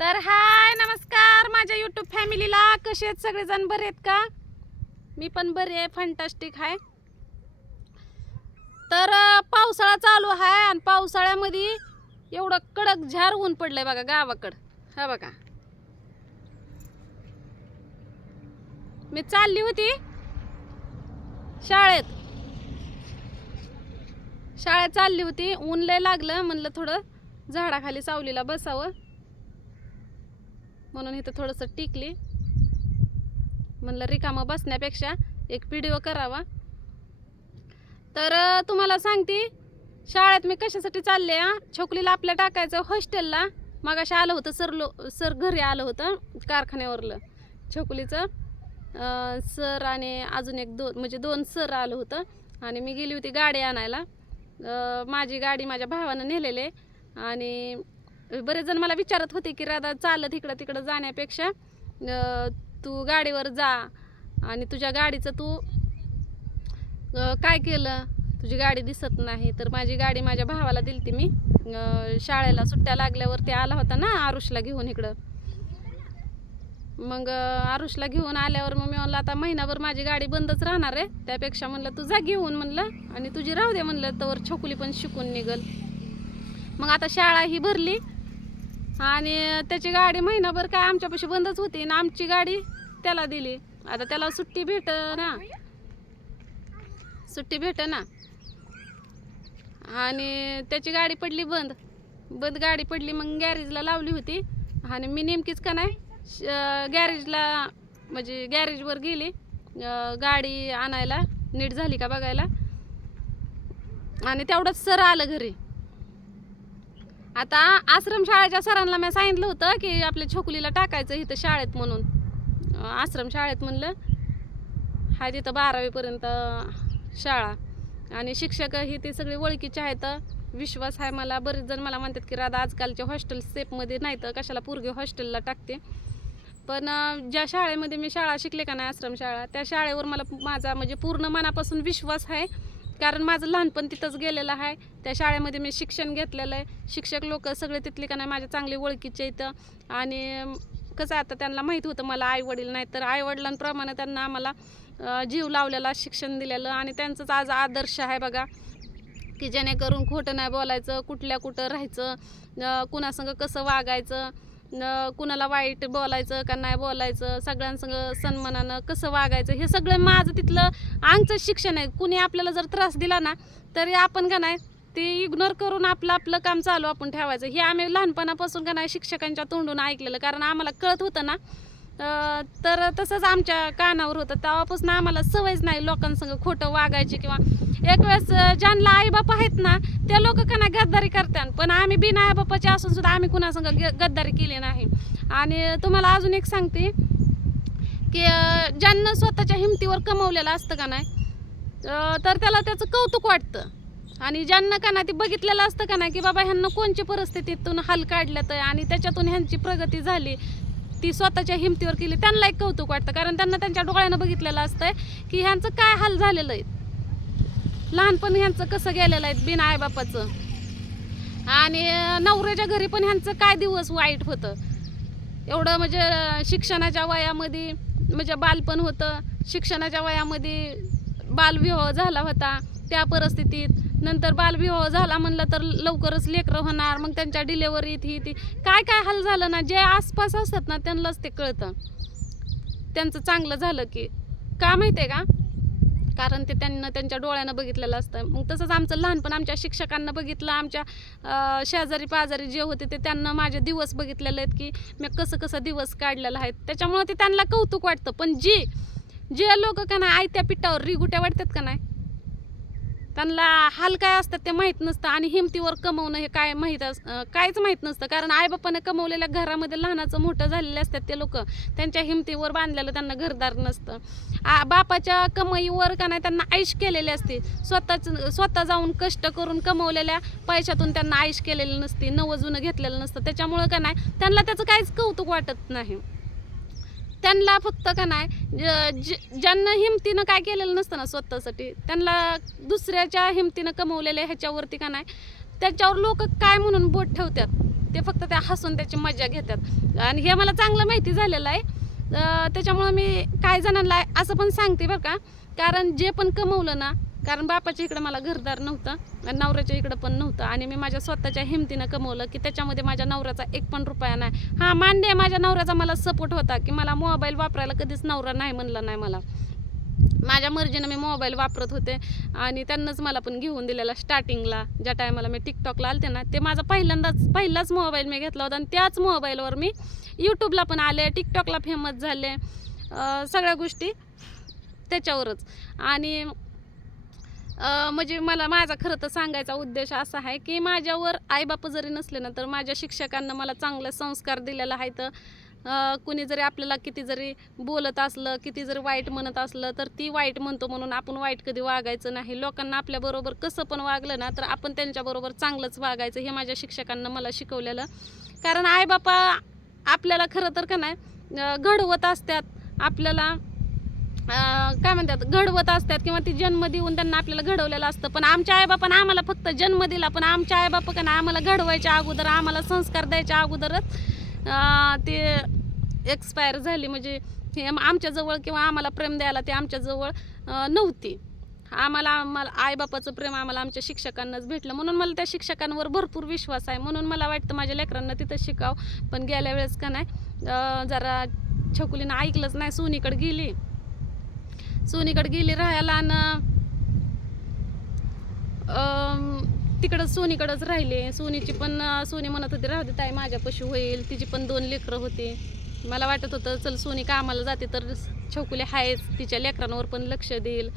तर हाय नमस्कार. माझ्या यूट्यूब फॅमिलीला कसे आहेत? सगळेजण बरे आहेत का? मी पण बरे आहे. फंटास्टिक आहे तर पावसाळा चालू आहे आणि पावसाळ्यामध्ये एवढं कडक झार ऊन पडलं आहे बघा गावाकडं. हा बघा. मी चालली होती शाळेत. शाळेत चालली होती. ऊन लय लागलं. म्हणलं थोडं झाडाखाली सावलीला बसावं. म्हणून इथं थोडंसं टिकली. म्हणलं रिकामं बसण्यापेक्षा एक व्हिडिओ करावा. तर तुम्हाला सांगते शाळेत मी कशासाठी चालले हा छोकलीला आपल्या टाकायचं हॉस्टेलला. मग आलं होतं सर लो सर घरी आलं होतं कारखान्यावरलं. छोकलीचं सर आणि अजून एक दोन म्हणजे दोन सर आलं होतं. आणि मी गेली होती गाडी आणायला. माझी गाडी माझ्या भावानं नेलेले आणि बरेच जण मला विचारत होते की राधा चालत इकडं तिकडं जाण्यापेक्षा तू गाडीवर जा आणि तुझ्या गाडीचं तू काय केलं? तुझी गाडी दिसत नाही तर माझी गाडी माझ्या भावाला दिली ती मी शाळेला सुट्ट्या लागल्यावर ते आला होता ना आरुषला घेऊन इकडं. मग आरुषला घेऊन आल्यावर मग मी म्हणलं आता महिनाभर माझी गाडी बंदच राहणार आहे. त्यापेक्षा म्हणलं तू घेऊन म्हणलं. आणि तुझी राहू दे म्हणलं तर छोकुली पण शिकून निघल. मग आता शाळा ही भरली. आणि त्याची गाडी महिनाभर काय आमच्यापाशी बंदच होती आणि आमची गाडी त्याला दिली. आता त्याला सुट्टी भेट ना सुट्टी भेट ना आणि त्याची गाडी पडली बंद. बंद गाडी पडली मग गॅरेजला लावली होती. आणि मी नेमकीच का नाही श- गॅरेजला म्हणजे गॅरेजवर गेली. गाडी आणायला नीट झाली का बघायला. आणि तेवढंच सर आलं घरी. आता आश्रमशाळेच्या सरांना मी सांगितलं होतं की आपल्या छोकुलीला टाकायचं इथं शाळेत म्हणून. आश्रम शाळेत म्हणलं हा तिथं बारावीपर्यंत शाळा. आणि शिक्षक ही ते सगळे ओळखीचे आहेत. विश्वास आहे मला. बरेच जण मला म्हणतात की राधा आजकालच्या हॉस्टेल सेपमध्ये नाही तर कशाला पूर्वी हॉस्टेलला टाकते? पण ज्या शाळेमध्ये मी शाळा शिकले का नाही आश्रम शाळा त्या शाळेवर मला माझा म्हणजे पूर्ण मनापासून विश्वास आहे कारण माझं लहानपण तिथंच गेलेलं आहे. त्या शाळेमध्ये मी शिक्षण घेतलेलं आहे. शिक्षक लोक सगळे तिथले का नाही माझ्या चांगले ओळखीचे इथं आणि कसं आता त्यांना माहीत होतं मला आई वडील नाही तर आईवडिलांप्रमाणे त्यांना आम्हाला जीव लावलेला शिक्षण दिलेलं. आणि त्यांचंच आज आदर्श आहे बघा की जेणेकरून खोटं नाही बोलायचं कुठल्या कुठं राहायचं कुणासंग कसं वागायचं कुणाला वाईट बोलायचं का नाही बोलायचं सगळ्यांसंग सन्मानानं कसं वागायचं हे सगळं माझं तिथलं आमचं शिक्षण आहे. कुणी आपल्याला जर त्रास दिला ना तरी आपण का नाही ते इग्नोर करून आपलं आपलं काम चालू आपण ठेवायचं. हे आम्ही लहानपणापासून का नाही शिक्षकांच्या तोंडून ऐकलेलं. कारण आम्हाला कळत होतं ना तर तसंच आमच्या कानावर होतं. तेव्हापासून आम्हाला सवयच नाही लोकांसंग खोटं वागायची किंवा एक वेळेस ज्यांना आई बाप आहेत ना ते लोक का ना गद्दारी करतात. पण आम्ही बिना आई बापाचे असून सुद्धा आम्ही कुणासंग ग- गद्दारी केली नाही. आणि तुम्हाला अजून एक सांगते की ज्यांना स्वतःच्या हिमतीवर कमवलेलं असतं का नाही तर त्याला त्याचं कौतुक वाटतं. आणि ज्यांना का ना ते बघितलेलं असतं का नाही की बाबा ह्यांना कोणची परिस्थितीतून हाल काढल्यात आणि त्याच्यातून ह्यांची प्रगती झाली ती स्वतःच्या हिमतीवर केली त्यांना एक कौतुक वाटतं. कारण त्यांना त्यांच्या डोळ्यानं बघितलेलं असतंय की ह्यांचं काय हाल झालेलं आहे. लहानपण ह्यांचं कसं गेलेलं आहे बिना आईबापाचं? आणि नवऱ्याच्या घरी पण ह्यांचं काय दिवस वाईट होतं? एवढं म्हणजे शिक्षणाच्या वयामध्ये म्हणजे बालपण होतं. शिक्षणाच्या वयामध्ये बालविवाह झाला होता त्या परिस्थितीत. नंतर बालविवाह झाला म्हणलं तर लवकरच लेकरं होणार मग त्यांच्या डिलेवरीत ही ती. काय काय हाल झालं ना? जे आसपास असतात ना त्यांनाच ते कळतं. त्यांचं चांगलं झालं की. का माहिती आहे का? कारण ते त्यांना त्यांच्या डोळ्यानं बघितलेलं असतं. मग तसंच आमचं लहानपण आमच्या शिक्षकांना बघितलं आमच्या शेजारी पाजारी जे होते ते त्यांना माझे दिवस बघितलेले आहेत की मी कसं कसं दिवस काढलेला आहेत त्याच्यामुळं ते त्यांना कौतुक वाटतं. पण जी जे लोक का नाही आयत्या पिठावर रिगुट्या वाटतात का नाही त्यांना हाल काय असतात ते माहीत नसतं आणि हिमतीवर कमवणं हे काय माहीत अस कायच माहीत नसतं. कारण आईबापाने कमवलेल्या घरामध्ये लहानाचं मोठं झालेले असतात ते लोक. त्यांच्या हिमतीवर बांधलेलं त्यांना घरदार नसतं. आ बापाच्या कमाईवर का नाही त्यांना आईश केलेले असते. स्वतःच स्वतः जाऊन कष्ट करून कमवलेल्या पैशातून त्यांना आईश केलेली नसते. नवं जुनं घेतलेलं नसतं. त्याच्यामुळं का नाही त्यांना त्याचं काहीच कौतुक वाटत नाही. त्यांना फक्त का नाही ज- ज- ज्यांना हिमतीनं काय केलेलं नसतं ना स्वतःसाठी त्यांना दुसऱ्याच्या हिमतीनं कमवलेल्या ह्याच्यावरती का नाही त्याच्यावर लोक काय म्हणून बोट ठेवतात? ते फक्त त्या हसून त्याची मजा घेतात. आणि हे मला चांगलं माहिती झालेलं आहे. त्याच्यामुळं मी काही जणांना असं पण सांगते बरं का कारण जे पण कमवलं ना कारण बापाच्या इकडं मला घरदार नव्हतं नवऱ्याच्या इकडं पण नव्हतं. आणि मी माझ्या स्वतःच्या हिमतीनं कमवलं की त्याच्यामध्ये माझ्या नवऱ्याचा एक पण रुपया नाही. हां मान्य आहे माझ्या नवऱ्याचा मला सपोर्ट होता की मला मोबाईल वापरायला कधीच नवरा नाही म्हणला नाही मला. माझ्या मर्जीनं मी मोबाईल वापरत होते आणि त्यांनाच मला पण घेऊन दिलेला स्टार्टिंगला ज्या टायमाला मी टिकटॉकला आलते ना ते माझा पहिल्यांदाच पहिलाच मोबाईल मी घेतला होता आणि त्याच मोबाईलवर मी यूट्यूबला पण आले टिकटॉकला फेमस झाले सगळ्या गोष्टी त्याच्यावरच. आणि म्हणजे मला माझा खरं तर सांगायचा उद्देश असा आहे की माझ्यावर आईबाप जरी नसले ना तर माझ्या शिक्षकांना मला चांगले संस्कार दिलेला आहे. तर कुणी जरी आपल्याला किती जरी बोलत असलं किती जरी वाईट म्हणत असलं तर ती वाईट म्हणतो म्हणून आपण वाईट कधी वागायचं नाही. लोकांना आपल्याबरोबर कसं पण वागलं ना तर आपण त्यांच्याबरोबर चांगलंच वागायचं हे माझ्या शिक्षकांना मला शिकवलेलं. कारण आईबापा आपल्याला खरं तर का नाही घडवत असतात. आपल्याला काय म्हणतात घडवत असतात किंवा ती जन्म देऊन त्यांना आपल्याला घडवलेलं असतं. पण आमच्या आईबापानं आम्हाला फक्त जन्म दिला. पण आमच्या आईबापा आम्हाला घडवायच्या अगोदर आम्हाला संस्कार द्यायच्या अगोदरच ते एक्सपायर झाली. म्हणजे हे आमच्याजवळ किंवा आम्हाला प्रेम द्यायला ते आमच्याजवळ नव्हती. आम्हाला आम्हाला आईबापाचं प्रेम आम्हाला आमच्या शिक्षकांनाच भेटलं. म्हणून मला त्या शिक्षकांवर भरपूर विश्वास आहे. म्हणून मला वाटतं माझ्या लेकरांना तिथं शिकाव. पण गेल्या वेळेस का नाही जरा छकुलीनं ऐकलंच नाही सोनीकडे गेली. सोनीकडे गेली राहायला आणि तिकडं सोनीकडंच राहिले. सोनीची पण सोनी म्हणत होती राहू दे ताई पशु होईल. तिची पण दोन लेकरं होते. मला वाटत होतं चल सोनी कामाला जाते तर छकुली आहेच तिच्या लेकरांवर पण लक्ष देईल.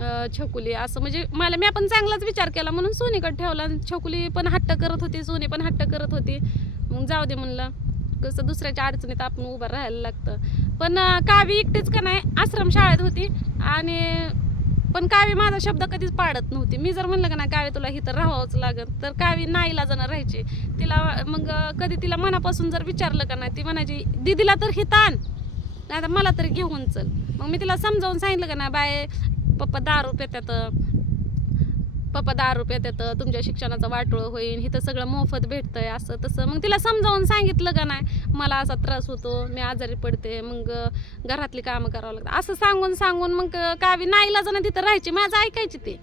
अं, छकुली असं म्हणजे मला मी पण चांगलाच विचार केला म्हणून सोनीकडे ठेवला. आणि छकुली पण हट्ट करत होती सोनी पण हट्ट करत होती. मग जाऊ दे म्हणलं. कसं दुसऱ्याच्या अडचणीत आपण उभं राहायला लागतं. पण कावी एकटीच का नाही आश्रम शाळेत होती. आणि पण कावी माझा शब्द कधीच पाडत नव्हती. मी जर म्हणलं का ना कावी तुला इथं राहावंच लागत तर कावी नाईला जाणं राहायची. तिला मग कधी तिला मनापासून जर विचारलं का नाही ती म्हणायची दीदीला तर हे आण नाही तर मला तरी घेऊन चल. मग मी तिला समजावून सांगितलं का नाही बाय पप्पा दारू पेत्यात पप्पा दहा रुपयात येतं तुमच्या शिक्षणाचं वाटोळं होईल इथं सगळं मोफत भेटतंय असं तसं. मग तिला समजावून सांगितलं का नाही? मला असा त्रास होतो मी आजारी पडते मग घरातली कामं करावं लागतं. असं सांगून सांगून मग कावी नाईला जण तिथं राहायची माझं ऐकायची ते.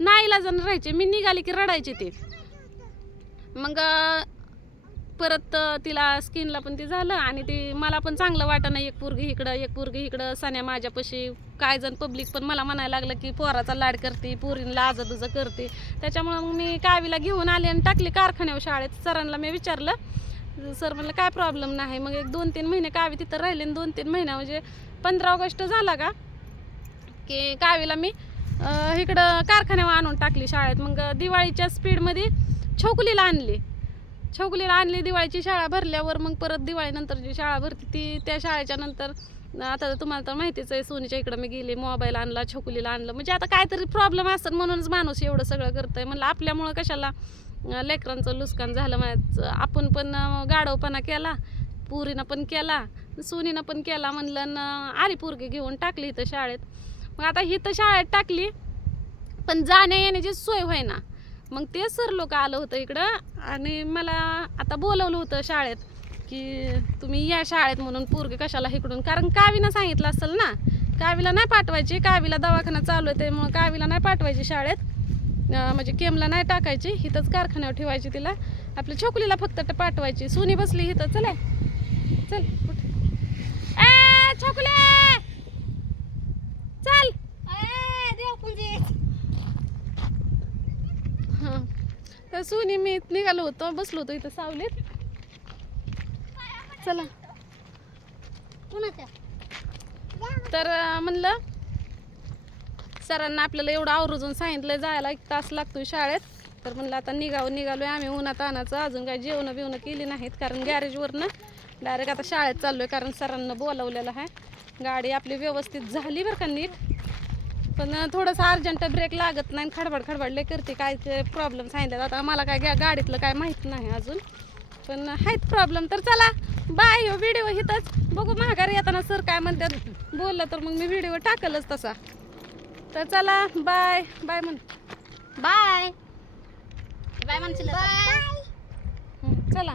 नाईला जण राहायचे मी निघाली की रडायची ते. मग परत तिला स्किनला पण ते झालं आणि ते मला पण चांगलं वाटणं एक पोरगी इकडं एक पोरगी इकडं. सण्या माझ्यापाशी काय जण पब्लिक पण मला म्हणायला लागलं की पोराचा लाड करते पोरींला आजं करते. त्याच्यामुळं मग मी कावीला घेऊन आले आणि टाकली कारखान्यावर शाळेत. सरांना मी विचारलं सर म्हणलं काय प्रॉब्लेम नाही? मग एक दोन तीन महिने कावी तिथं राहिले आणि दोन तीन महिना म्हणजे पंधरा ऑगस्ट झाला का की कावीला मी इकडं कारखान्यावर आणून टाकली शाळेत. मग दिवाळीच्या स्पीडमध्ये छोकुलीला आणली. छोकुलीला आणली दिवाळीची शाळा भरल्यावर मग परत दिवाळीनंतर जी शाळा भरती ती त्या शाळेच्या नंतर आता तर तुम्हाला तर माहितीच आहे सोनीच्या इकडं मी गेले मोबाईल आणला छोकुलीला आणलं. म्हणजे आता काहीतरी प्रॉब्लेम असतात म्हणूनच माणूस एवढं सगळं करतंय. म्हणलं आपल्यामुळं कशाला लेकरांचं नुकसान झालं म्हणायचं आपण पण गाढवपणा केला पुरीनं पण केला सोनीनं पण केला म्हणलं आणि आली पोरगी घेऊन टाकली इथं शाळेत. मग आता ही तर शाळेत टाकली पण जाण्या येण्याची सोय व्हायना मग ते सर लोक आलं होतं इकडं आणि मला आता बोलवलं होतं शाळेत की तुम्ही या शाळेत म्हणून पोरगे कशाला इकडून कारण कावीनं सांगितलं असेल ना कावीला नाही पाठवायची कावीला दवाखाना चालू आहे त्यामुळं कावीला नाही पाठवायची शाळेत. म्हणजे केमला नाही टाकायची इथंच कारखान्यावर ठेवायची तिला. आपल्या छोकलीला फक्त पाठवायची. सुनी बसली हिथं चला चल कुठे ए, छोकले! चल! हं. तर सोनी मी निघालो होतो बसलो होतो इथं सावलीत. चला. तर म्हणलं सरांना आपल्याला एवढं आवर्जून सांगितलं जायला एक तास लागतो शाळेत. तर म्हणलं आता निघावं निघालोय आम्ही उन्हात आणायचं अजून काय जेवणं बिवणं केली नाहीत कारण गॅरेजवरनं डायरेक्ट आता शाळेत चाललोय कारण सरांना बोलावलेलं आहे. गाडी आपली व्यवस्थित झाली बरं का नीट. पण थोडंसं अर्जंट ब्रेक लागत नाही खडबड खडबडले करते. काय ते प्रॉब्लेम सांगितलं आता मला काय गा गाडीतलं काय माहीत नाही अजून. पण आहेत प्रॉब्लेम तर चला बाय हो व्हिडिओ हिथंच बघू महागारी येताना सर काय म्हणतात. बोललं तर मग मी व्हिडिओ टाकलच तसा. तर चला बाय बाय म्हण बाय बाय म्हणशील चला.